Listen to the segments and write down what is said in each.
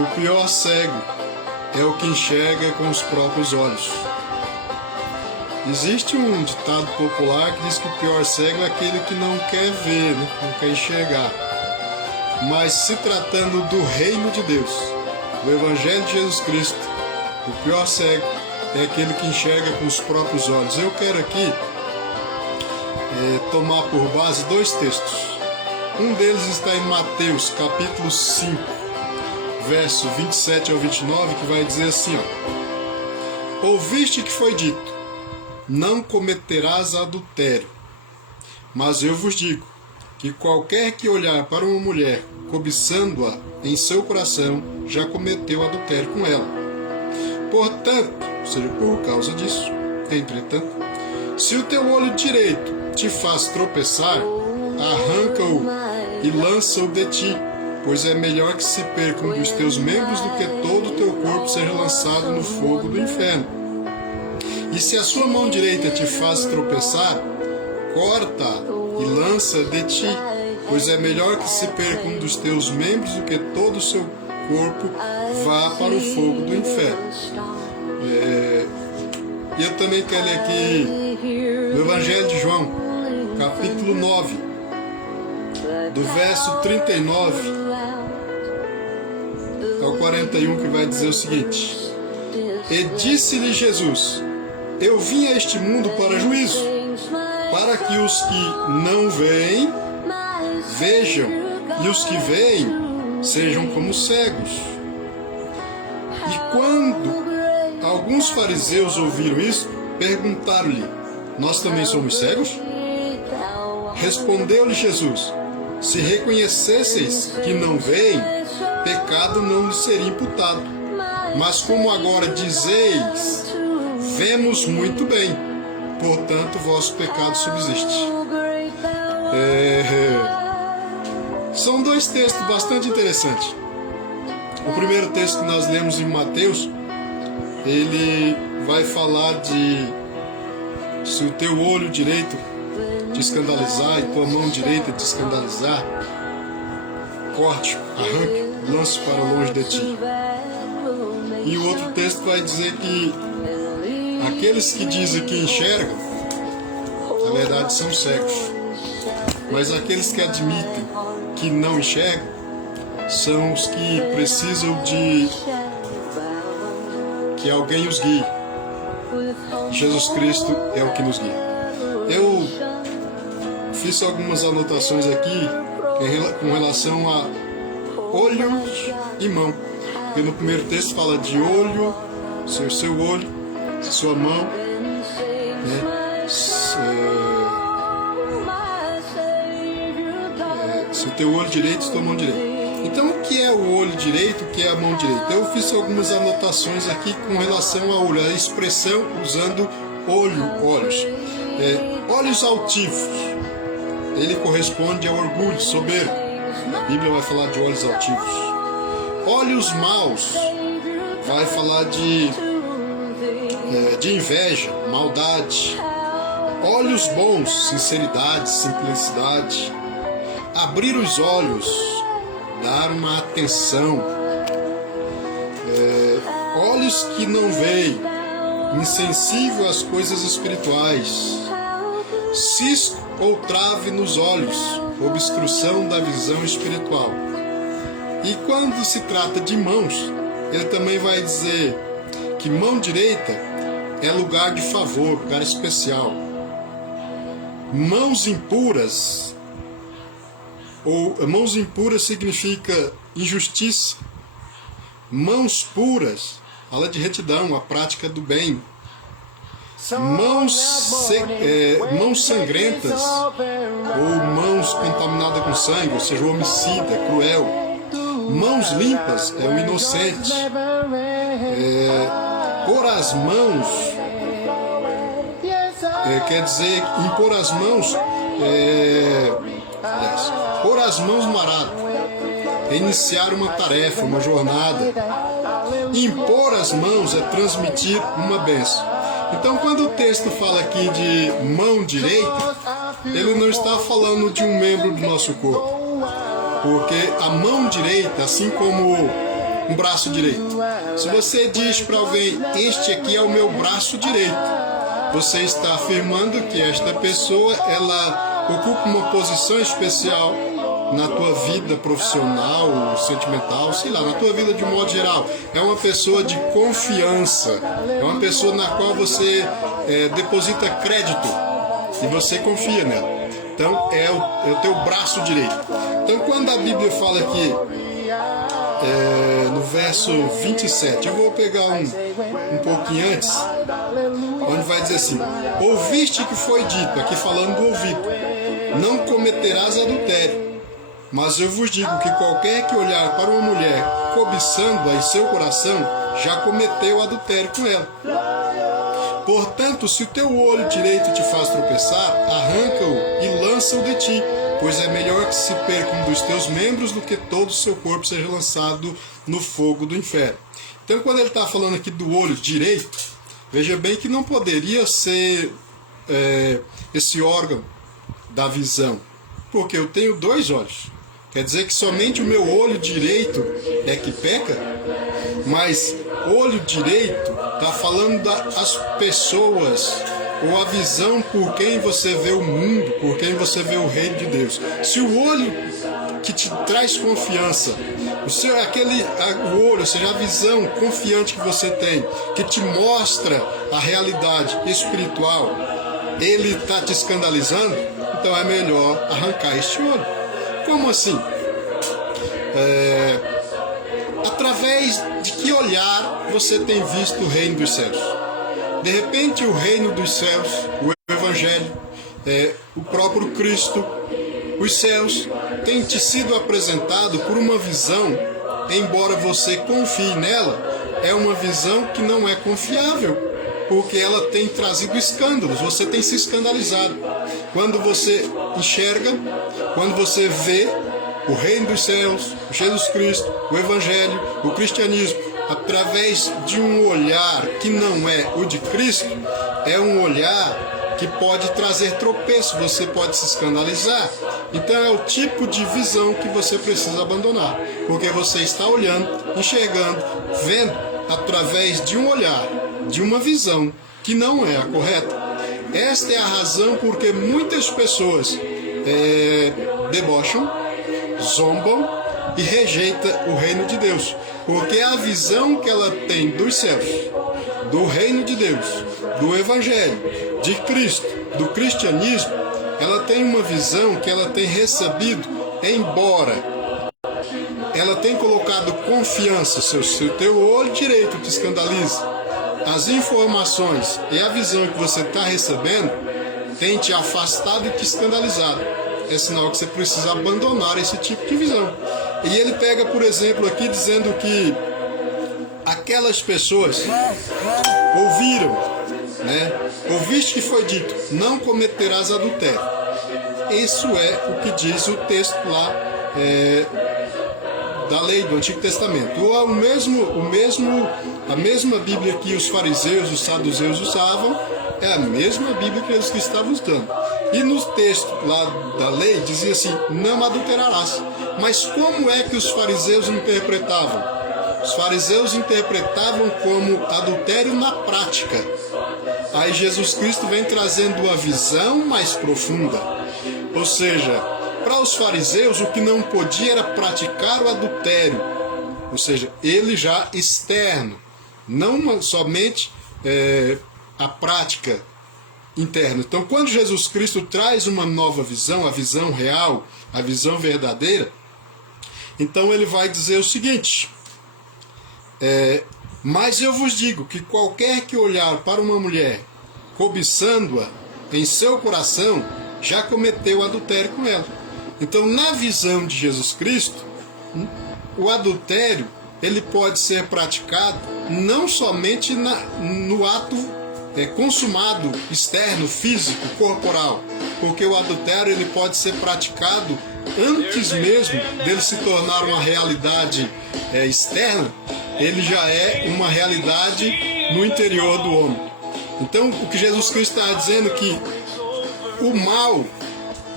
O pior cego é o que enxerga com os próprios olhos. Existe um ditado popular que diz que o pior cego é aquele que não quer ver, né? Não quer enxergar. Mas se tratando do reino de Deus, do Evangelho de Jesus Cristo, o pior cego é aquele que enxerga com os próprios olhos. Eu quero aqui tomar por base dois textos. Um deles está em Mateus, capítulo 5, verso 27 ao 29, que vai dizer assim, ó: Ouviste que foi dito, não cometerás adultério. Mas eu vos digo que qualquer que olhar para uma mulher cobiçando-a em seu coração, já cometeu adultério com ela. Portanto, ou seja, por causa disso, entretanto, se o teu olho direito te faz tropeçar, arranca-o e lança-o de ti, pois é melhor que se perca um dos teus membros do que todo o teu corpo seja lançado no fogo do inferno. E se a sua mão direita te faz tropeçar, corta e lança de ti, pois é melhor que se perca um dos teus membros do que todo o seu corpo vá para o fogo do inferno. E eu também quero ler aqui no Evangelho de João, capítulo 9, do verso 39 ao 41, que vai dizer o seguinte: E disse-lhe Jesus: Eu vim a este mundo para juízo, para que os que não veem, vejam, e os que veem, sejam como cegos. E quando alguns fariseus ouviram isso, perguntaram-lhe: Nós também somos cegos? Respondeu-lhe Jesus: Se reconhecesseis que não veem, pecado não lhes seria imputado. Mas como agora dizeis, vemos muito bem, portanto vosso pecado subsiste. São dois textos bastante interessantes. O primeiro texto que nós lemos em Mateus, ele vai falar de se o teu olho direito te escandalizar e tua mão direita te escandalizar, corte, arranque, lance para longe de ti. E o outro texto vai dizer que aqueles que dizem que enxergam, na verdade são cegos. Mas aqueles que admitem que não enxergam são os que precisam de que alguém os guie. Jesus Cristo é o que nos guia. Eu fiz algumas anotações aqui com relação a olho e mão. Porque no primeiro texto fala de olho, seu olho, sua mão, né? Se o teu olho direito, se tua mão direita. Então, o que é o olho direito, o que é a mão direita? Eu fiz algumas anotações aqui com relação ao olho, a expressão usando olhos. Olhos altivos, ele corresponde ao orgulho, soberbo. A Bíblia vai falar de olhos altivos. Olhos maus, vai falar de inveja, maldade. Olhos bons, sinceridade, simplicidade. Abrir os olhos, dar uma atenção. Olhos que não veem, insensível às coisas espirituais. Cisco ou trave nos olhos, obstrução da visão espiritual. E quando se trata de mãos, ele também vai dizer que mão direita é lugar de favor, lugar especial. Mãos impuras, ou mãos impuras significa injustiça. Mãos puras fala de retidão, a prática do bem. Mãos sangrentas, ou mãos contaminadas com sangue, ou seja, o homicida, cruel. Mãos limpas é o inocente. Pôr as mãos, quer dizer, impor as mãos, pôr as mãos no arado, é iniciar uma tarefa, uma jornada. Impor as mãos é transmitir uma bênção. Então, quando o texto fala aqui de mão direita, ele não está falando de um membro do nosso corpo. Porque a mão direita, assim como um braço direito. Se você diz para alguém, este aqui é o meu braço direito, você está afirmando que esta pessoa, ela ocupa uma posição especial na tua vida profissional, sentimental, sei lá, na tua vida de modo geral. É uma pessoa de confiança, é uma pessoa na qual você deposita crédito e você confia nela. Então é o teu braço direito. Então quando a Bíblia fala aqui, no verso 27, eu vou pegar um pouquinho antes, onde vai dizer assim: ouviste que foi dito, aqui falando do ouvido, não cometerás adultério. Mas eu vos digo que qualquer que olhar para uma mulher cobiçando-a em seu coração, já cometeu adultério com ela. Portanto, se o teu olho direito te faz tropeçar, arranca-o e lança-o de ti, pois é melhor que se perca um dos teus membros do que todo o seu corpo seja lançado no fogo do inferno. Então, quando ele está falando aqui do olho direito, veja bem que não poderia ser esse órgão da visão, porque eu tenho 2 olhos. Quer dizer que somente o meu olho direito é que peca? Mas olho direito está falando das pessoas, ou a visão por quem você vê o mundo, por quem você vê o reino de Deus. Se o olho que te traz confiança, o olho, ou seja, a visão confiante que você tem, que te mostra a realidade espiritual, ele está te escandalizando, então é melhor arrancar este olho. Como assim? Através de que olhar você tem visto o reino dos céus? De repente o reino dos céus, o Evangelho, o próprio Cristo, os céus, tem te sido apresentado por uma visão, embora você confie nela, é uma visão que não é confiável, porque ela tem trazido escândalos, você tem se escandalizado. Quando você enxerga, quando você vê o reino dos céus, Jesus Cristo, o Evangelho, o cristianismo, através de um olhar que não é o de Cristo, é um olhar que pode trazer tropeço, você pode se escandalizar. Então é o tipo de visão que você precisa abandonar, porque você está olhando, enxergando, vendo através de um olhar, de uma visão que não é a correta. Esta é a razão porque muitas pessoas debocham, zombam e rejeitam o reino de Deus, porque a visão que ela tem dos céus, do reino de Deus, do Evangelho, de Cristo, do cristianismo, ela tem uma visão que ela tem recebido, embora ela tenha colocado confiança, se o teu olho direito te escandaliza, as informações e a visão que você está recebendo tem te afastado e te escandalizado. É sinal que você precisa abandonar esse tipo de visão. E ele pega, por exemplo, aqui dizendo que aquelas pessoas ouviram, ouviste que foi dito, não cometerás adultério. Isso é o que diz o texto lá da lei do Antigo Testamento. Ou a mesma Bíblia que os fariseus, os saduceus usavam, é a mesma Bíblia que Jesus Cristo estava usando. E no texto lá da lei dizia assim, não adulterarás. Mas como é que os fariseus interpretavam? Os fariseus interpretavam como adultério na prática. Aí Jesus Cristo vem trazendo uma visão mais profunda. Ou seja, para os fariseus o que não podia era praticar o adultério. Ou seja, ele já externo, não somente a prática interna. Então, quando Jesus Cristo traz uma nova visão, a visão real, a visão verdadeira, então ele vai dizer o seguinte, mas eu vos digo que qualquer que olhar para uma mulher cobiçando-a em seu coração, já cometeu adultério com ela. Então, na visão de Jesus Cristo, o adultério ele pode ser praticado não somente no ato consumado externo, físico, corporal, porque o adultério ele pode ser praticado antes mesmo dele se tornar uma realidade externa, ele já é uma realidade no interior do homem. Então, o que Jesus Cristo está dizendo é que o mal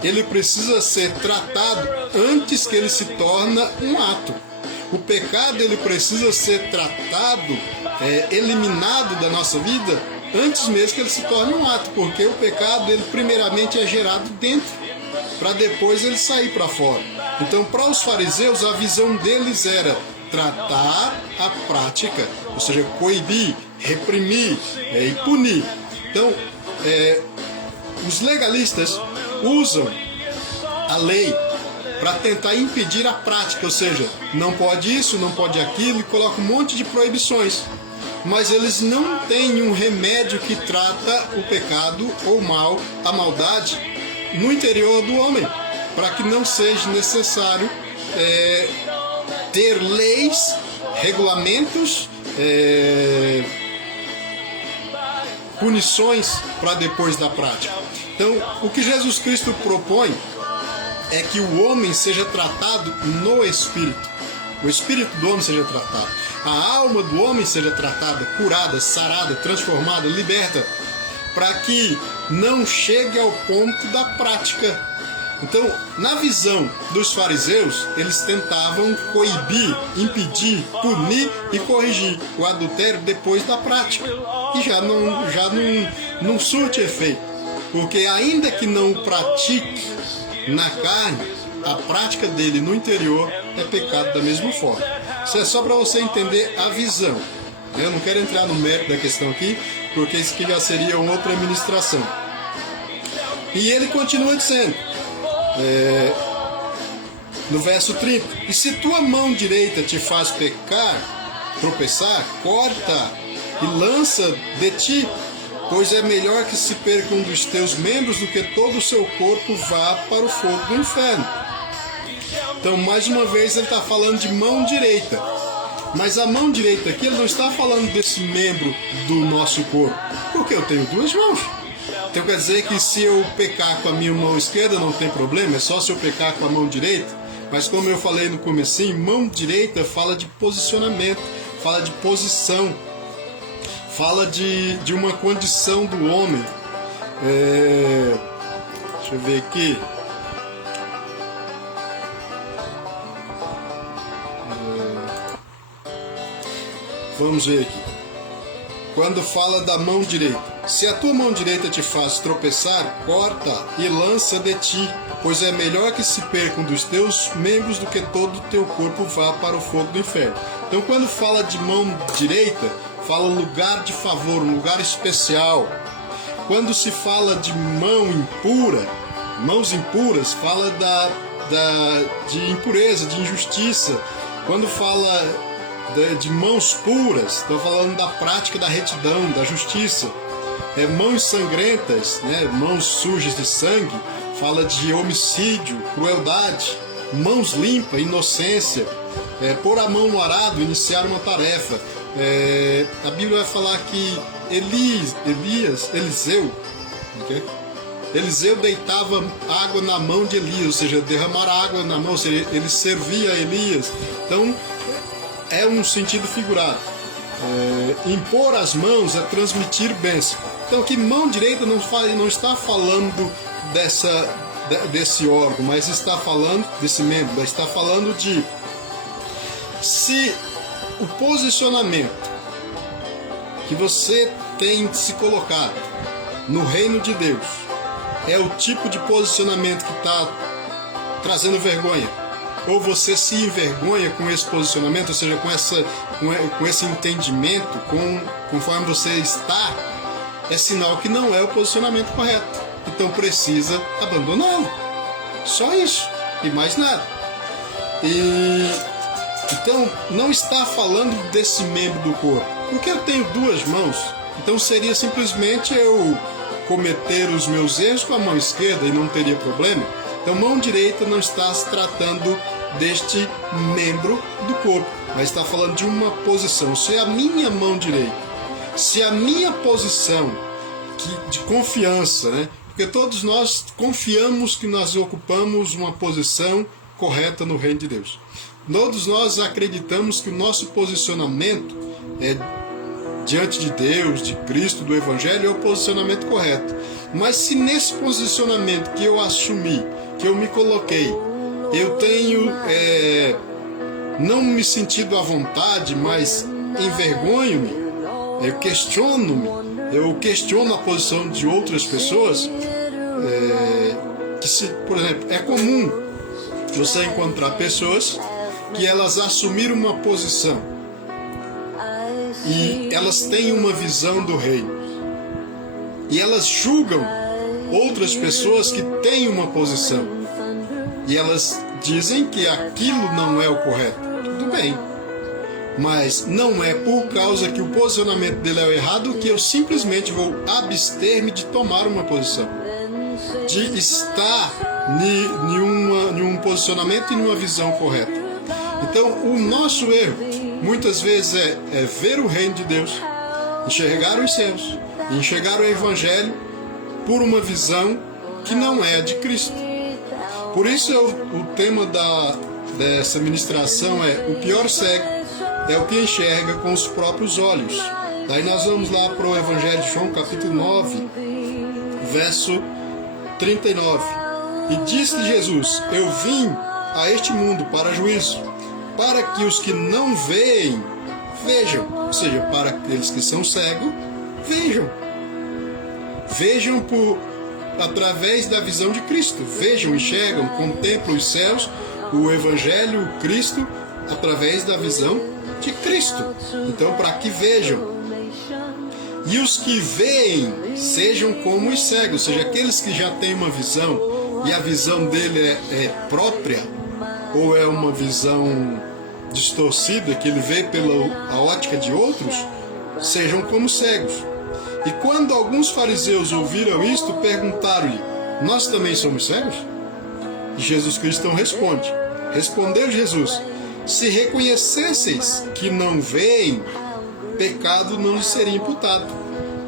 ele precisa ser tratado antes que ele se torne um ato. o pecado ele precisa ser tratado, eliminado da nossa vida antes mesmo que ele se torne um ato, porque o pecado ele primeiramente é gerado dentro, para depois ele sair para fora. Então, para os fariseus, a visão deles era tratar a prática, ou seja, coibir, reprimir e punir. Então, os legalistas usam a lei para tentar impedir a prática, ou seja, não pode isso, não pode aquilo, e coloca um monte de proibições. Mas eles não têm um remédio que trata o pecado ou mal, a maldade, no interior do homem, para que não seja necessário ter leis, regulamentos, punições para depois da prática. Então, o que Jesus Cristo propõe é que o homem seja tratado no Espírito. O Espírito do homem seja tratado. A alma do homem seja tratada, curada, sarada, transformada, liberta, para que não chegue ao ponto da prática. Então, na visão dos fariseus, eles tentavam coibir, impedir, punir e corrigir o adultério depois da prática. E já não surte efeito. Porque ainda que não o pratique na carne, a prática dele no interior é pecado da mesma forma. Isso é só para você entender a visão. Eu não quero entrar no mérito da questão aqui, porque isso aqui já seria uma outra ministração. E ele continua dizendo, no verso 30, e se tua mão direita te faz tropeçar, corta e lança de ti, pois é melhor que se perca um dos teus membros do que todo o seu corpo vá para o fogo do inferno. Então, mais uma vez, ele está falando de mão direita. Mas a mão direita aqui, ele não está falando desse membro do nosso corpo, porque eu tenho duas mãos. Então quer dizer que se eu pecar com a minha mão esquerda não tem problema, é só se eu pecar com a mão direita. Mas como eu falei no comecinho, mão direita fala de posicionamento, fala de posição, fala de uma condição do homem. Deixa eu ver aqui. Vamos ver aqui. Quando fala da mão direita. Se a tua mão direita te faz tropeçar, corta e lança de ti, pois é melhor que se percam dos teus membros do que todo o teu corpo vá para o fogo do inferno. Então quando fala de mão direita, fala um lugar de favor, um lugar especial. Quando se fala de mão impura, mãos impuras, fala de impureza, de injustiça. Quando fala de mãos puras, estou falando da prática da retidão, da justiça. Mãos sangrentas, mãos sujas de sangue, fala de homicídio, crueldade. Mãos limpas, inocência. Pôr a mão no arado, iniciar uma tarefa. A Bíblia vai falar que Eliseu deitava água na mão de Elias, ou seja, derramar água na mão, ou seja, ele servia a Elias. Então, é um sentido figurado. Impor as mãos é transmitir bênção. Então, que mão direita não está falando desse órgão, mas está falando desse membro, mas está falando de se o posicionamento que você tem se colocado no reino de Deus é o tipo de posicionamento que está trazendo vergonha, ou você se envergonha com esse posicionamento, ou seja, com esse entendimento, conforme você está, é sinal que não é o posicionamento correto. Então precisa abandoná-lo. Só isso, e mais nada. Então não está falando desse membro do corpo, porque eu tenho duas mãos, então seria simplesmente eu cometer os meus erros com a mão esquerda e não teria problema. Então, mão direita não está se tratando deste membro do corpo, mas está falando de uma posição. Se a minha mão direita, se a minha posição de confiança, porque todos nós confiamos que nós ocupamos uma posição correta no reino de Deus. Todos nós acreditamos que o nosso posicionamento diante de Deus, de Cristo, do Evangelho, é o posicionamento correto. Mas se nesse posicionamento que eu assumi, que eu me coloquei, eu tenho não me sentindo à vontade, mas envergonho-me, eu questiono a posição de outras pessoas, por exemplo, é comum você encontrar pessoas que elas assumiram uma posição e elas têm uma visão do reino e elas julgam outras pessoas que têm uma posição e elas dizem que aquilo não é o correto. Tudo bem, mas não é por causa que o posicionamento dele é o errado que eu simplesmente vou abster-me de tomar uma posição, de estar em um posicionamento e em uma visão correta. Então, o nosso erro, muitas vezes, é ver o reino de Deus, enxergar os céus, enxergar o Evangelho por uma visão que não é a de Cristo. Por isso, o tema dessa ministração é: o pior cego é o que enxerga com os próprios olhos. Daí nós vamos lá para o Evangelho de João, capítulo 9, verso 39. E disse Jesus: eu vim a este mundo para juízo, para que os que não veem, vejam. Ou seja, para aqueles que são cegos, vejam. Vejam através da visão de Cristo. Vejam, enxergam, contemplam os céus, o Evangelho, o Cristo, através da visão de Cristo. Então, para que vejam. E os que veem sejam como os cegos, ou seja, aqueles que já têm uma visão e a visão dele é própria, ou é uma visão distorcida, que ele vê pela ótica de outros, sejam como cegos. E quando alguns fariseus ouviram isto, perguntaram-lhe: nós também somos cegos? E Jesus Cristo então responde. Respondeu Jesus: se reconhecesseis que não veem, pecado não lhes seria imputado.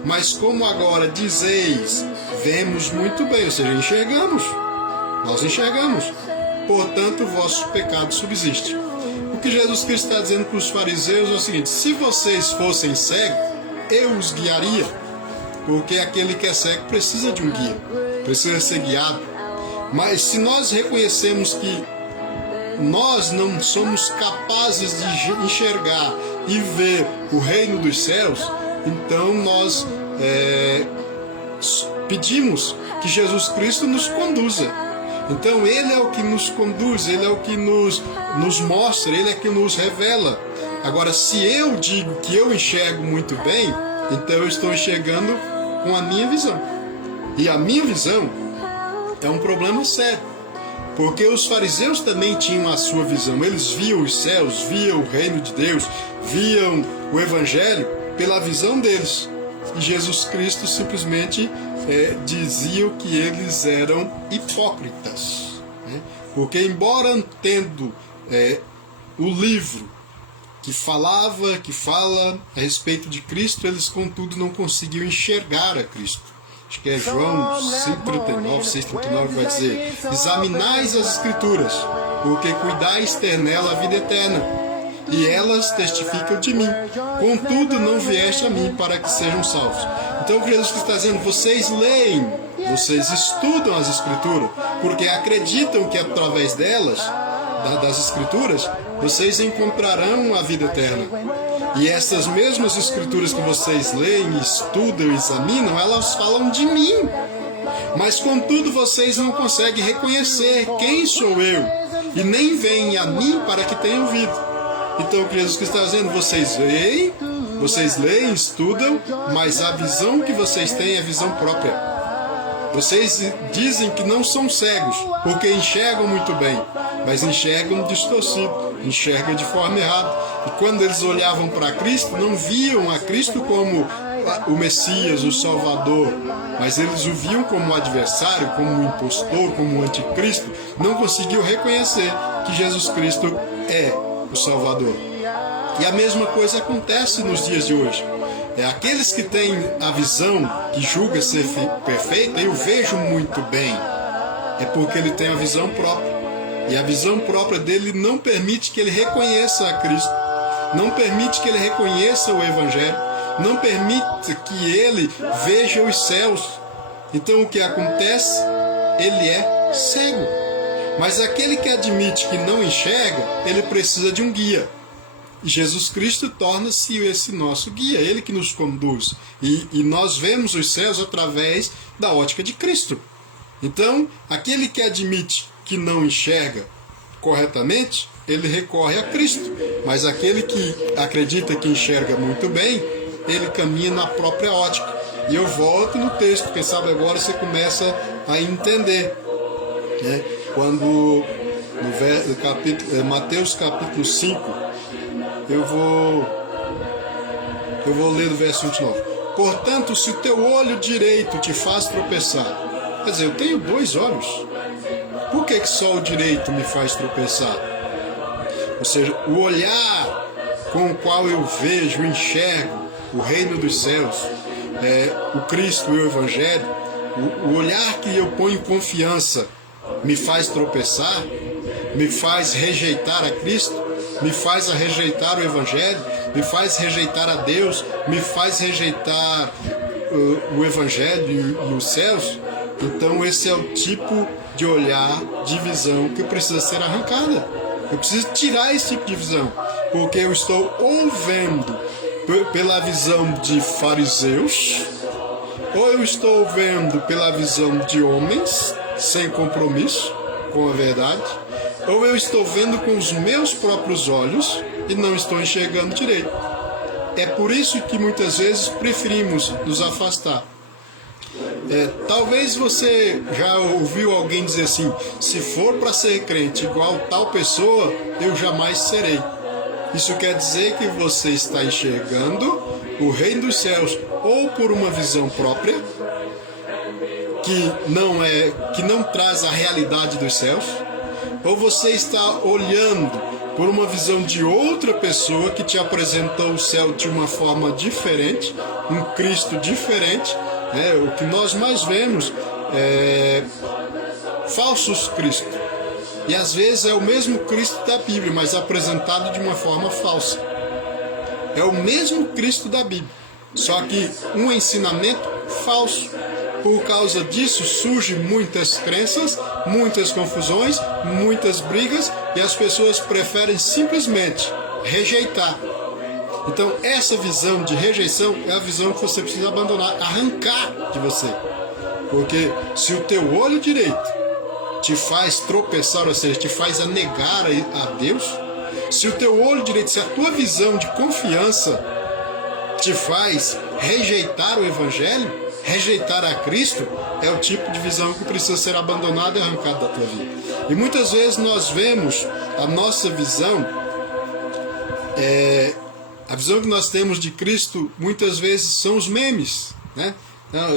Mas como agora dizeis, vemos muito bem, ou seja, enxergamos, nós enxergamos, portanto o vosso pecado subsiste. O que Jesus Cristo está dizendo para os fariseus é o seguinte: se vocês fossem cegos, eu os guiaria, porque aquele que é cego precisa de um guia, precisa ser guiado. Mas se nós reconhecemos que nós não somos capazes de enxergar e ver o reino dos céus, então nós pedimos que Jesus Cristo nos conduza. Então Ele é o que nos conduz, Ele é o que nos mostra, Ele é que nos revela. Agora, se eu digo que eu enxergo muito bem, então eu estou enxergando com a minha visão. E a minha visão é um problema sério, porque os fariseus também tinham a sua visão. Eles viam os céus, viam o reino de Deus, viam o Evangelho pela visão deles. E Jesus Cristo simplesmente dizia que eles eram hipócritas, né? Porque embora tendo o livro que fala a respeito de Cristo, eles contudo não conseguiam enxergar a Cristo. Acho que é João 5,39, 6,39, vai dizer: examinais as Escrituras, porque cuidais ter nela a vida eterna, e elas testificam de mim. Contudo, não vieste a mim para que sejam salvos. Então, o que Jesus está dizendo: vocês leem, vocês estudam as Escrituras, porque acreditam que através delas, das Escrituras, vocês encontrarão a vida eterna. E essas mesmas Escrituras que vocês leem, estudam e examinam, elas falam de mim. Mas, contudo, vocês não conseguem reconhecer quem sou eu, e nem vêm a mim para que tenham vida. Então, o que Jesus está dizendo: vocês leem, estudam, mas a visão que vocês têm é visão própria. Vocês dizem que não são cegos, porque enxergam muito bem, mas enxergam distorcido, enxergam de forma errada. E quando eles olhavam para Cristo, não viam a Cristo como o Messias, o Salvador, mas eles o viam como o adversário, como o impostor, como o anticristo. Não conseguiam reconhecer que Jesus Cristo é o Salvador. E a mesma coisa acontece nos dias de hoje. Aqueles que têm a visão que julga ser perfeita, eu vejo muito bem, é porque ele tem a visão própria. E a visão própria dele não permite que ele reconheça a Cristo, não permite que ele reconheça o Evangelho, não permite que ele veja os céus. Então o que acontece? Ele é cego. Mas aquele que admite que não enxerga, ele precisa de um guia. E Jesus Cristo torna-se esse nosso guia, ele que nos conduz. E nós vemos os céus através da ótica de Cristo. Então, aquele que admite que não enxerga corretamente, ele recorre a Cristo. Mas aquele que acredita que enxerga muito bem, ele caminha na própria ótica. E eu volto no texto, quem sabe agora você começa a entender. Né? Quando no Mateus capítulo 5, eu vou ler do verso 29. Portanto, se o teu olho direito te faz tropeçar, quer dizer, eu tenho 2 olhos, por que só o direito me faz tropeçar? Ou seja, o olhar com o qual eu vejo, enxergo o reino dos céus, o Cristo e o Evangelho, o olhar que eu ponho confiança me faz tropeçar, me faz rejeitar a Cristo, me faz rejeitar o Evangelho, me faz rejeitar a Deus, me faz rejeitar o Evangelho e os céus. Então esse é o tipo de olhar, de visão que precisa ser arrancada. Eu preciso tirar esse tipo de visão, porque eu estou ou vendo pela visão de fariseus, ou eu estou vendo pela visão de homens sem compromisso com a verdade, ou eu estou vendo com os meus próprios olhos e não estou enxergando direito. É por isso que muitas vezes preferimos nos afastar. Talvez você já ouviu alguém dizer assim: se for para ser crente igual tal pessoa, eu jamais serei. Isso quer dizer que você está enxergando o reino dos céus ou por uma visão própria, que não traz a realidade dos céus, ou você está olhando por uma visão de outra pessoa que te apresentou o céu de uma forma diferente, um Cristo diferente. O que nós mais vemos é falsos Cristos. E às vezes é o mesmo Cristo da Bíblia, mas apresentado de uma forma falsa. É o mesmo Cristo da Bíblia, só que um ensinamento falso. Por causa disso surgem muitas crenças, muitas confusões, muitas brigas, e as pessoas preferem simplesmente rejeitar. Então essa visão de rejeição é a visão que você precisa abandonar, arrancar de você. Porque se o teu olho direito te faz tropeçar, ou seja, te faz negar a Deus, se o teu olho direito, se a tua visão de confiança te faz rejeitar o Evangelho, rejeitar a Cristo, é o tipo de visão que precisa ser abandonada e arrancada da tua vida. E muitas vezes nós vemos a nossa visão, a visão que nós temos de Cristo, muitas vezes são os memes, né?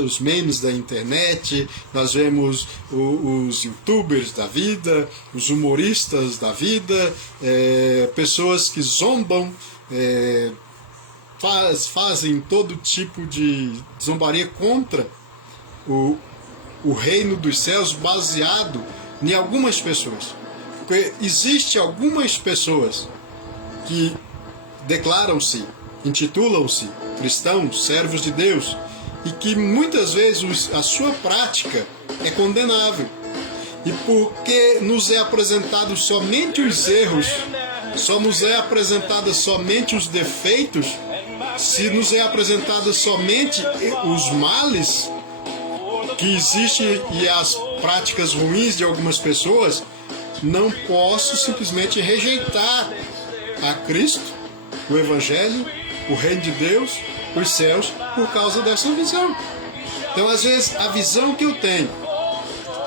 Os memes da internet, nós vemos os youtubers da vida, os humoristas da vida, pessoas que zombam, fazem todo tipo de zombaria contra o reino dos céus, baseado em algumas pessoas. Porque existe algumas pessoas que declaram-se, intitulam-se cristãos, servos de Deus, e que muitas vezes a sua prática é condenável. E porque nos é apresentado somente os erros, só nos é apresentado somente os defeitos, se nos é apresentado somente os males que existem e as práticas ruins de algumas pessoas, não posso simplesmente rejeitar a Cristo, o Evangelho, o Reino de Deus, os céus, por causa dessa visão. Então, às vezes, a visão que eu tenho,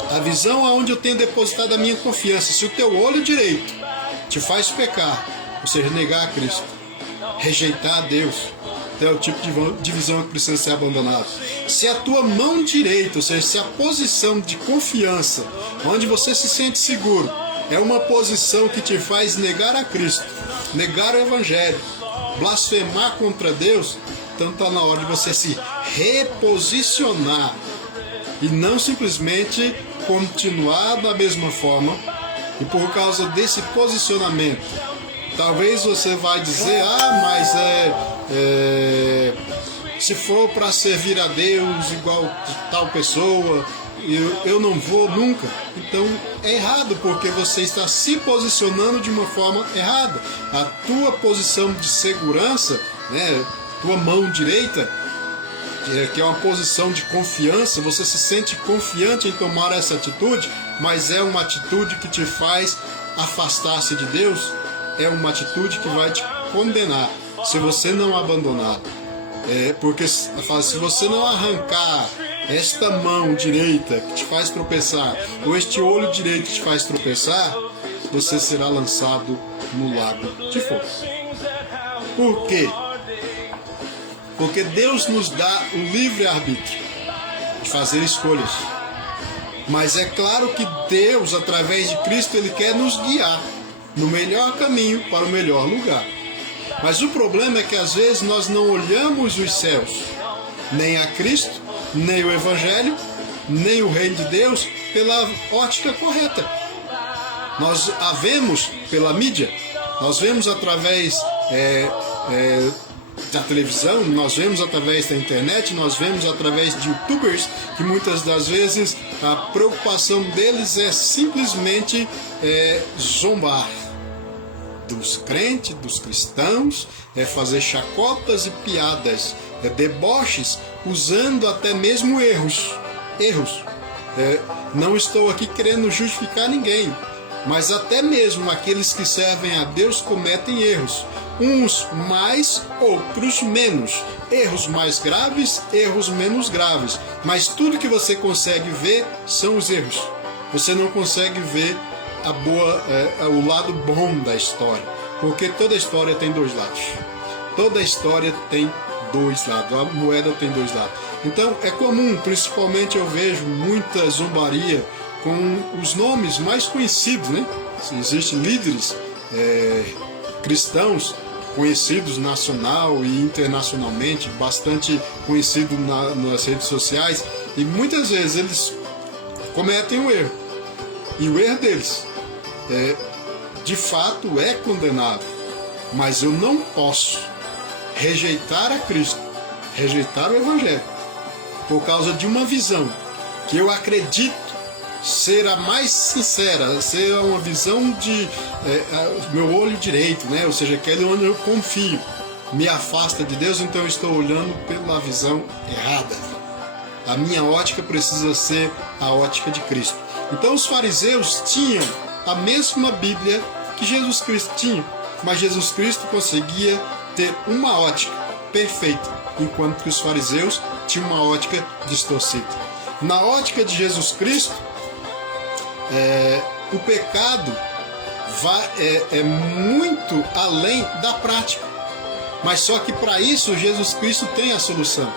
a visão aonde eu tenho depositado a minha confiança, se o teu olho direito te faz pecar, ou seja, negar a Cristo, rejeitar a Deus, então é o tipo de visão que precisa ser abandonado. Se a tua mão direita, ou seja, se a posição de confiança, onde você se sente seguro, é uma posição que te faz negar a Cristo, negar o Evangelho, blasfemar contra Deus, então está na hora de você se reposicionar e não simplesmente continuar da mesma forma. E por causa desse posicionamento, talvez você vai dizer: mas se for para servir a Deus igual tal pessoa, eu não vou nunca. Então é errado, porque você está se posicionando de uma forma errada. A tua posição de segurança, né, tua mão direita, que é uma posição de confiança, você se sente confiante em tomar essa atitude, mas é uma atitude que te faz afastar-se de Deus, é uma atitude que vai te condenar se você não abandonar. Porque se você não arrancar esta mão direita que te faz tropeçar, ou este olho direito que te faz tropeçar, você será lançado no lago de fogo. Por quê? Porque Deus nos dá o livre-arbítrio de fazer escolhas. Mas é claro que Deus, através de Cristo, Ele quer nos guiar no melhor caminho para o melhor lugar. Mas o problema é que às vezes nós não olhamos os céus, nem a Cristo, nem o Evangelho, nem o Reino de Deus pela ótica correta. Nós a vemos pela mídia, nós vemos através da televisão, nós vemos através da internet, nós vemos através de youtubers, que muitas das vezes a preocupação deles é simplesmente zombar dos crentes, dos cristãos, fazer chacotas e piadas, deboches, usando até mesmo erros. Não estou aqui querendo justificar ninguém, mas até mesmo aqueles que servem a Deus cometem erros. Uns mais, outros menos. Erros mais graves, erros menos graves. Mas tudo que você consegue ver são os erros. Você não consegue ver o lado bom da história. Porque toda história tem dois lados. Toda história tem dois lados. A moeda tem dois lados. Então é comum, principalmente eu vejo muita zombaria com os nomes mais conhecidos, né? Existem líderes cristãos conhecidos nacional e internacionalmente, bastante conhecidos nas redes sociais, e muitas vezes eles cometem um erro. E o erro deles de fato é condenável, mas eu não posso rejeitar a Cristo, rejeitar o Evangelho, por causa de uma visão que eu acredito ser a mais sincera, ser uma visão de meu olho direito, né? Ou seja, aquele onde eu confio, me afasta de Deus, então eu estou olhando pela visão errada. A minha ótica precisa ser a ótica de Cristo. Então os fariseus tinham a mesma Bíblia que Jesus Cristo tinha, mas Jesus Cristo conseguia ter uma ótica perfeita, enquanto que os fariseus tinham uma ótica distorcida. Na ótica de Jesus Cristo, o pecado é muito além da prática, mas só que para isso Jesus Cristo tem a solução.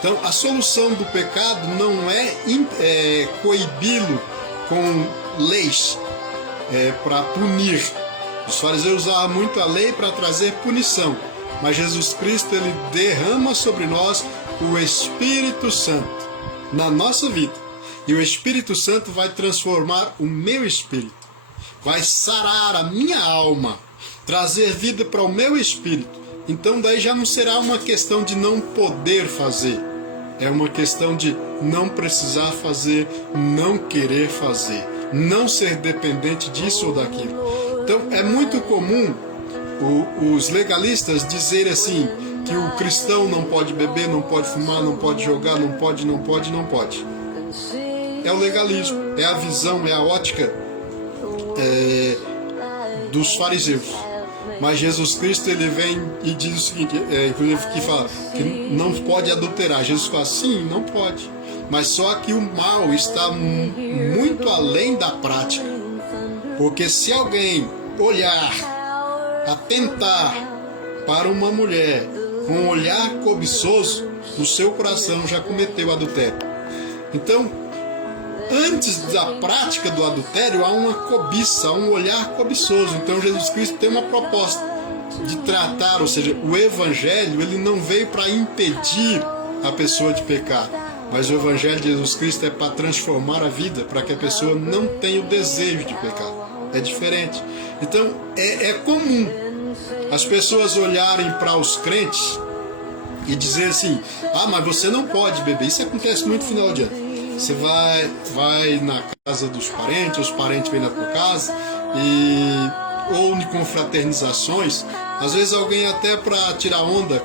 Então a solução do pecado não é coibi-lo com leis para punir. Os fariseus usavam muito a lei para trazer punição, mas Jesus Cristo ele derrama sobre nós o Espírito Santo na nossa vida. E o Espírito Santo vai transformar o meu espírito, vai sarar a minha alma, trazer vida para o meu espírito. Então daí já não será uma questão de não poder fazer, é uma questão de não precisar fazer, não querer fazer, não ser dependente disso ou daquilo. Então é muito comum os legalistas dizerem assim, que o cristão não pode beber, não pode fumar, não pode jogar, não pode. É o legalismo, é a visão, é a ótica dos fariseus. Mas Jesus Cristo ele vem e diz o seguinte, inclusive que fala que não pode adulterar. Jesus fala, sim, não pode. Mas só que o mal está muito além da prática. Porque se alguém olhar, atentar para uma mulher com um olhar cobiçoso, no seu coração já cometeu adultério. Então, antes da prática do adultério, há uma cobiça, há um olhar cobiçoso. Então Jesus Cristo tem uma proposta de tratar, ou seja, o Evangelho ele não veio para impedir a pessoa de pecar, mas o Evangelho de Jesus Cristo é para transformar a vida, para que a pessoa não tenha o desejo de pecar. É diferente. Então é comum as pessoas olharem para os crentes e dizer assim, mas você não pode beber. Isso acontece muito no final de ano. Você vai na casa dos parentes, os parentes vêm na tua casa, ou em confraternizações, às vezes alguém até para tirar onda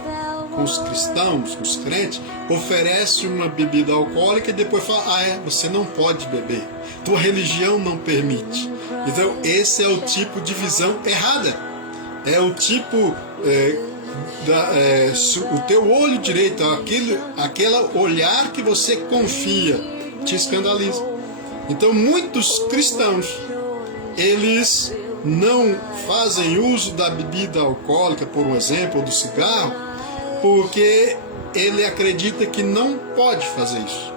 com os cristãos, com os crentes, oferece uma bebida alcoólica e depois fala, você não pode beber, tua religião não permite. Então esse é o tipo de visão errada, é o tipo o teu olho direito, aquele olhar que você confia, te escandaliza. Então muitos cristãos, eles não fazem uso da bebida alcoólica, por um exemplo, ou do cigarro, porque ele acredita que não pode fazer isso.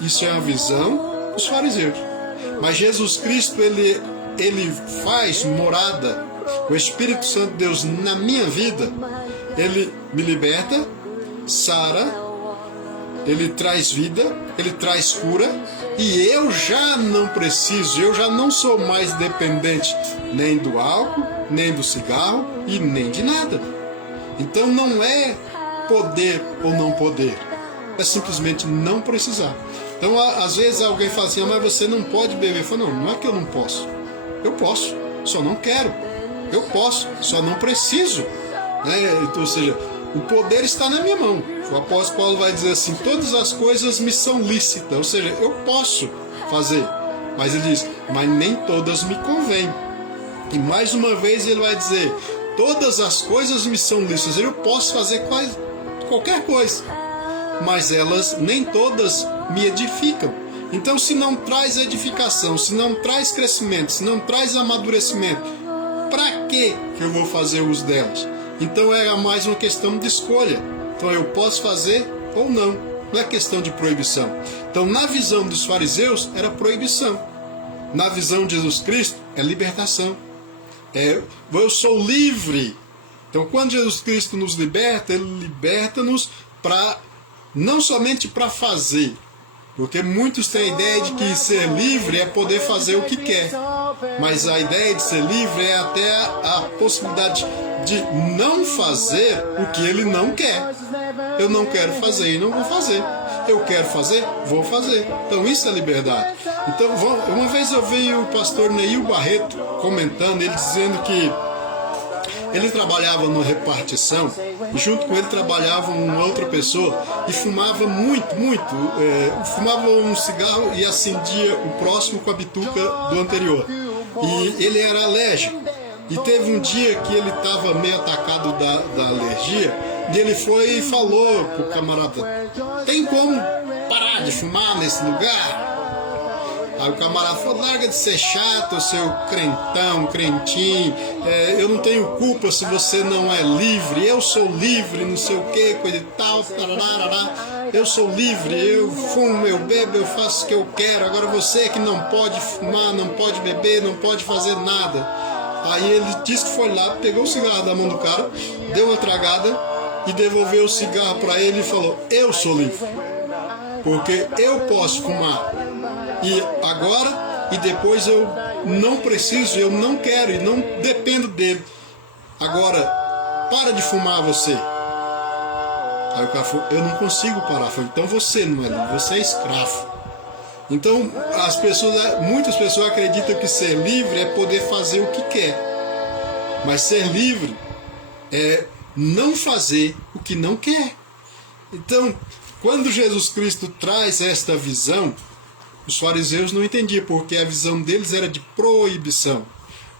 Isso é a visão dos fariseus. Mas Jesus Cristo, ele faz morada, o Espírito Santo de Deus na minha vida, ele me liberta, sara, ele traz vida, ele traz cura, e eu já não preciso, eu já não sou mais dependente nem do álcool, nem do cigarro e nem de nada. Então não é poder ou não poder, é simplesmente não precisar. Então às vezes alguém fala assim, mas você não pode beber. Eu falo, não é que eu não posso, eu posso, só não quero. Eu posso, só não preciso, né? Então, ou seja, o poder está na minha mão. O apóstolo Paulo vai dizer assim, todas as coisas me são lícitas, ou seja, eu posso fazer, mas ele diz, mas nem todas me convêm. E mais uma vez ele vai dizer, todas as coisas me são lícitas, eu posso fazer qualquer coisa, mas elas nem todas me edificam. Então se não traz edificação, se não traz crescimento, se não traz amadurecimento, para que eu vou fazer uso delas? Então é mais uma questão de escolha. Então eu posso fazer ou não, não é questão de proibição. Então na visão dos fariseus era proibição, na visão de Jesus Cristo é libertação. Eu sou livre. Então quando Jesus Cristo nos liberta, Ele liberta-nos não somente para fazer, porque muitos têm a ideia de que ser livre é poder fazer o que quer, mas a ideia de ser livre é até a possibilidade de não fazer o que ele não quer. Eu não quero fazer e não vou fazer. Eu quero fazer, vou fazer. Então isso é liberdade. Então uma vez eu vi o pastor Neil Barreto comentando, ele dizendo que ele trabalhava numa repartição e junto com ele trabalhava uma outra pessoa e fumava muito, fumava um cigarro e acendia o próximo com a bituca do anterior. E ele era alérgico. E teve um dia que ele estava meio atacado da alergia e ele foi e falou pro camarada, tem como parar de fumar nesse lugar? Aí o camarada falou, larga de ser chato, seu crentão, crentinho, eu não tenho culpa se você não é livre, eu sou livre, não sei o que, coisa e tal, eu sou livre, eu fumo, eu bebo, eu faço o que eu quero, agora você que não pode fumar, não pode beber, não pode fazer nada. Aí ele disse que foi lá, pegou o cigarro da mão do cara, deu uma tragada e devolveu o cigarro para ele e falou, eu sou livre, porque eu posso fumar. E agora e depois eu não preciso, eu não quero e não dependo dele. Agora, para de fumar você. Aí o cara falou, eu não consigo parar. Eu falei, então você não é livre, você é escravo. Então muitas pessoas acreditam que ser livre é poder fazer o que quer. Mas ser livre é não fazer o que não quer. Então, quando Jesus Cristo traz esta visão, os fariseus não entendiam, porque a visão deles era de proibição.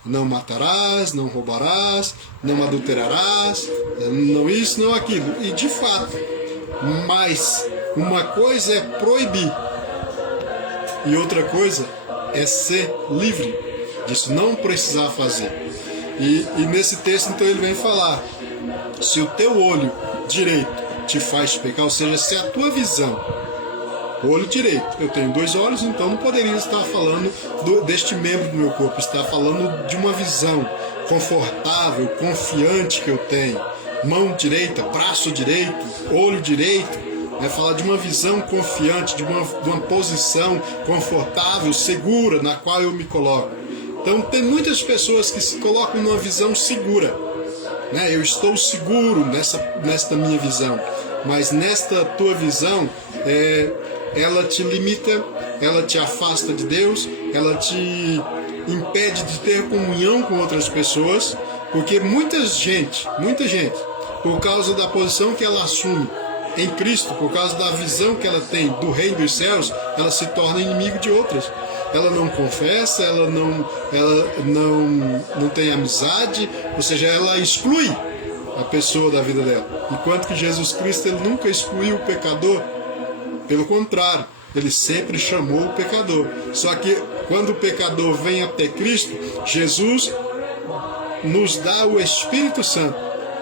Não matarás, não roubarás, não adulterarás, não isso, não aquilo. E de fato, mas uma coisa é proibir e outra coisa é ser livre disso, não precisar fazer. E nesse texto então ele vem falar, se o teu olho direito te faz pecar, ou seja, se a tua visão, o olho direito, eu tenho 2 olhos, então não poderia estar falando deste membro do meu corpo, está falando de uma visão confortável, confiante que eu tenho, mão direita, braço direito, olho direito, falar de uma visão confiante, de uma posição confortável, segura, na qual eu me coloco. Então tem muitas pessoas que se colocam numa visão segura, né? Eu estou seguro nesta minha visão. mas nesta tua visão, ela te limita, ela te afasta de Deus, ela te impede de ter comunhão com outras pessoas, porque muita gente, por causa da posição que ela assume em Cristo, por causa da visão que ela tem do reino dos céus, ela se torna inimigo de outras. Ela não confessa, ela não tem amizade, ou seja, ela exclui a pessoa da vida dela. Enquanto que Jesus Cristo, ele nunca excluiu o pecador, pelo contrário, ele sempre chamou o pecador. Só que quando o pecador vem até Cristo, Jesus nos dá o Espírito Santo,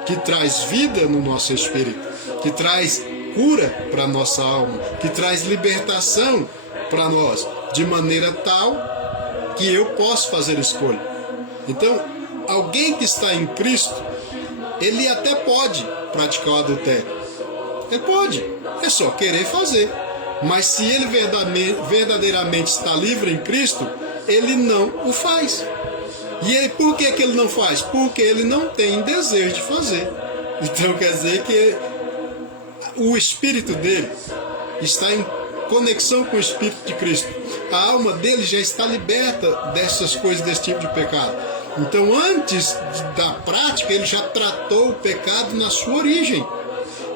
que traz vida no nosso espírito, que traz cura para a nossa alma, que traz libertação para nós, de maneira tal que eu posso fazer escolha. Então, alguém que está em Cristo, ele até pode praticar o adultério. Ele pode, é só querer fazer. Mas se ele verdadeiramente está livre em Cristo, ele não o faz. E por que ele não faz? Porque ele não tem desejo de fazer. Então quer dizer que o espírito dele está em conexão com o Espírito de Cristo. A alma dele já está liberta dessas coisas, desse tipo de pecado. Então antes da prática, ele já tratou o pecado na sua origem.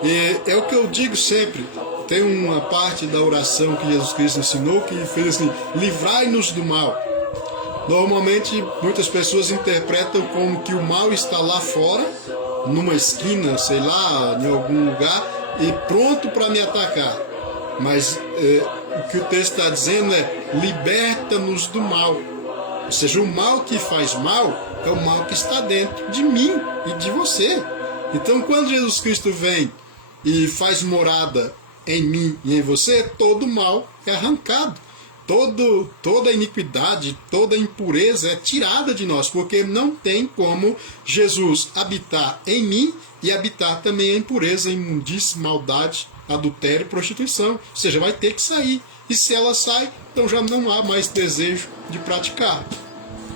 E é o que eu digo sempre. Tem uma parte da oração que Jesus Cristo ensinou que fez assim: livrai-nos do mal. Normalmente muitas pessoas interpretam como que o mal está lá fora, numa esquina, sei lá, em algum lugar, e pronto para me atacar. Mas o que o texto está dizendo é: liberta-nos do mal. Ou seja, o mal que faz mal é o mal que está dentro de mim e de você. Então quando Jesus Cristo vem e faz morada em mim e em você, todo mal é arrancado. Toda iniquidade, toda impureza é tirada de nós, porque não tem como Jesus habitar em mim e habitar também a impureza, imundície, maldade, adultério e prostituição. Ou seja, vai ter que sair. E se ela sai, então já não há mais desejo de praticar.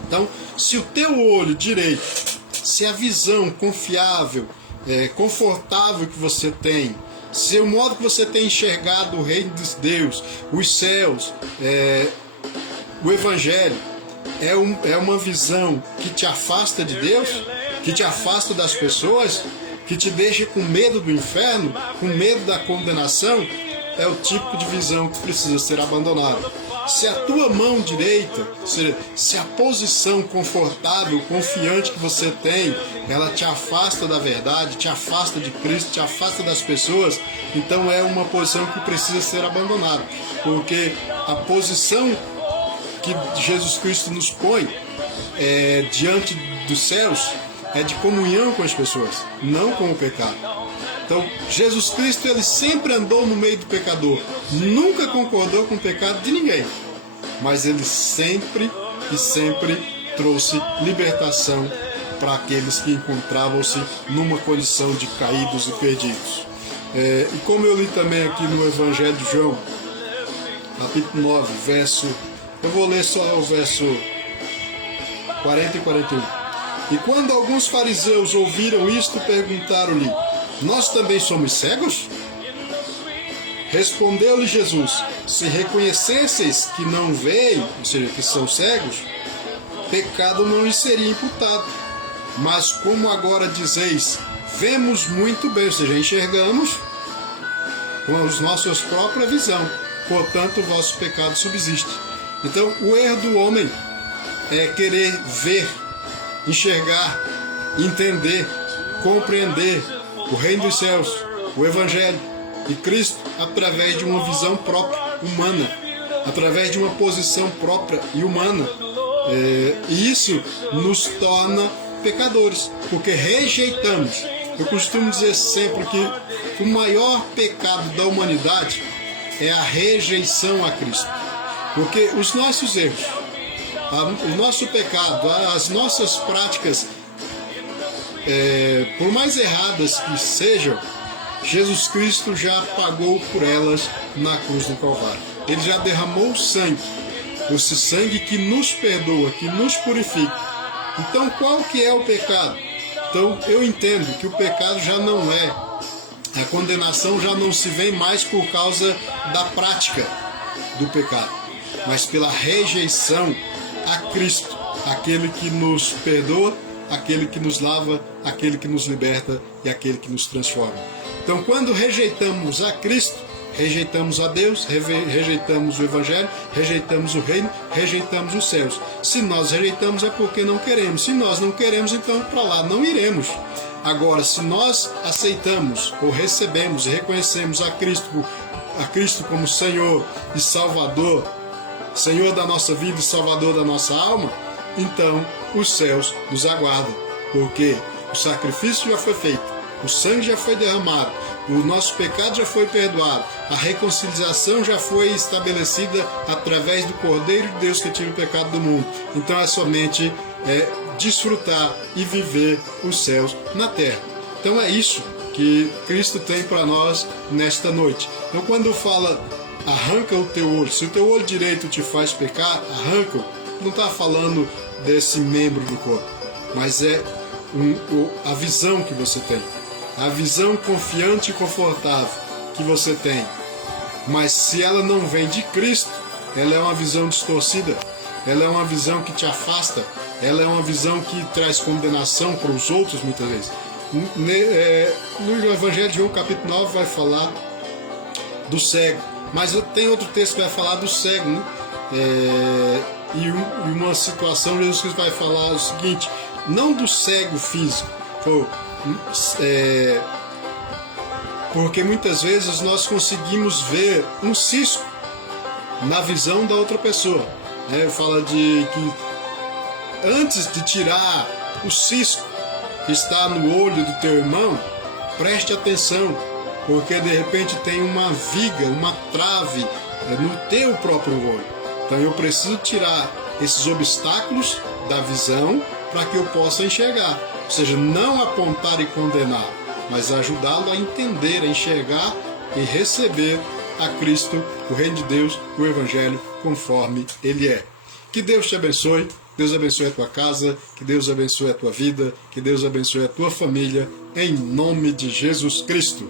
Então, se o teu olho direito, se a visão confiável, confortável que você tem, se o modo que você tem enxergado o reino de Deus, os céus, o Evangelho, é uma visão que te afasta de Deus, que te afasta das pessoas, que te deixa com medo do inferno, com medo da condenação, é o tipo de visão que precisa ser abandonada. Se a tua mão direita, se a posição confortável, confiante que você tem, ela te afasta da verdade, te afasta de Cristo, te afasta das pessoas, então é uma posição que precisa ser abandonada. Porque a posição que Jesus Cristo nos põe diante dos céus é de comunhão com as pessoas, não com o pecado. Então, Jesus Cristo, ele sempre andou no meio do pecador, nunca concordou com o pecado de ninguém, mas ele sempre trouxe libertação para aqueles que encontravam-se numa condição de caídos e perdidos. E como eu li também aqui no Evangelho de João, capítulo 9, eu vou ler só o verso 40 e 41. E quando alguns fariseus ouviram isto, perguntaram-lhe: nós também somos cegos? Respondeu-lhe Jesus: se reconhecesseis que não veem, ou seja, que são cegos, pecado não lhes seria imputado. Mas como agora dizeis, vemos muito bem, ou seja, enxergamos com a nossa própria visão, portanto o vosso pecado subsiste. Então o erro do homem é querer ver, enxergar, entender, compreender o reino dos céus, o Evangelho e Cristo através de uma visão própria, humana, através de uma posição própria e humana. E isso nos torna pecadores, porque rejeitamos. Eu costumo dizer sempre que o maior pecado da humanidade é a rejeição a Cristo. Porque os nossos erros, o nosso pecado, as nossas práticas, por mais erradas que sejam, Jesus Cristo já pagou por elas na cruz do Calvário. Ele já derramou o sangue, esse sangue que nos perdoa, que nos purifica. Então qual que é o pecado? Então eu entendo que o pecado já não é A condenação já não se vê mais por causa da prática do pecado, mas pela rejeição a Cristo, aquele que nos perdoa, aquele que nos lava, aquele que nos liberta e aquele que nos transforma. Então, quando rejeitamos a Cristo, rejeitamos a Deus, rejeitamos o Evangelho, rejeitamos o Reino, rejeitamos os céus. Se nós rejeitamos é porque não queremos. Se nós não queremos, então para lá não iremos. Agora, se nós aceitamos ou recebemos e reconhecemos a Cristo como Senhor e Salvador, Senhor da nossa vida e Salvador da nossa alma, então os céus nos aguardam, porque o sacrifício já foi feito, o sangue já foi derramado, o nosso pecado já foi perdoado, a reconciliação já foi estabelecida através do Cordeiro de Deus que tira o pecado do mundo. Então é somente desfrutar e viver os céus na terra. Então é isso que Cristo tem para nós nesta noite. Então quando fala arranca o teu olho, se o teu olho direito te faz pecar, arranca-o, não está falando desse membro do corpo, mas é a visão que você tem, a visão confiante e confortável que você tem. Mas se ela não vem de Cristo, ela é uma visão distorcida, ela é uma visão que te afasta, ela é uma visão que traz condenação para os outros muitas vezes. No Evangelho de João capítulo 9 vai falar do cego, mas tem outro texto que vai falar do cego, né? E uma situação, Jesus Cristo vai falar o seguinte, não do cego físico, porque muitas vezes nós conseguimos ver um cisco na visão da outra pessoa. Fala de que antes de tirar o cisco que está no olho do teu irmão, preste atenção, porque de repente tem uma viga, uma trave no teu próprio olho. Então eu preciso tirar esses obstáculos da visão para que eu possa enxergar. Ou seja, não apontar e condenar, mas ajudá-lo a entender, a enxergar e receber a Cristo, o Reino de Deus, o Evangelho, conforme Ele é. Que Deus te abençoe, Deus abençoe a tua casa, que Deus abençoe a tua vida, que Deus abençoe a tua família, em nome de Jesus Cristo.